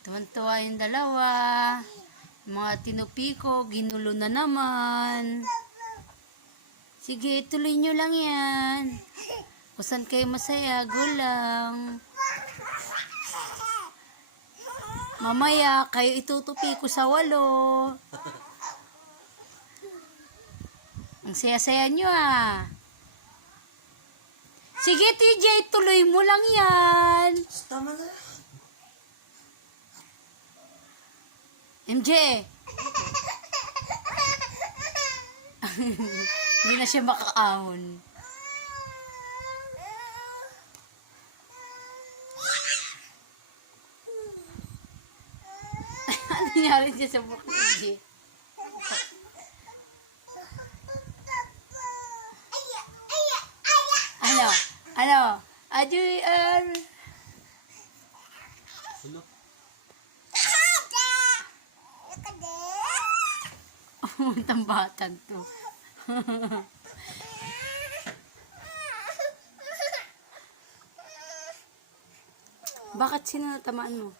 Tuwan-tuwa yung dalawa. Mga tinupi ko, ginulo na naman. Sige, tuloy nyo lang yan. Kung saan kayo masaya, go lang. Mamaya, kayo itutupi ko sa walo. Ang saya-saya nyo ah. Sige, TJ, tuloy mo lang yan. Tama na. MJ! Hindi na siya makakaahon. ano nangyari siya sa ni MJ? Ano? Ano? Adi, uh, Ano? Tambatan to. Bakit sino natamaan mo?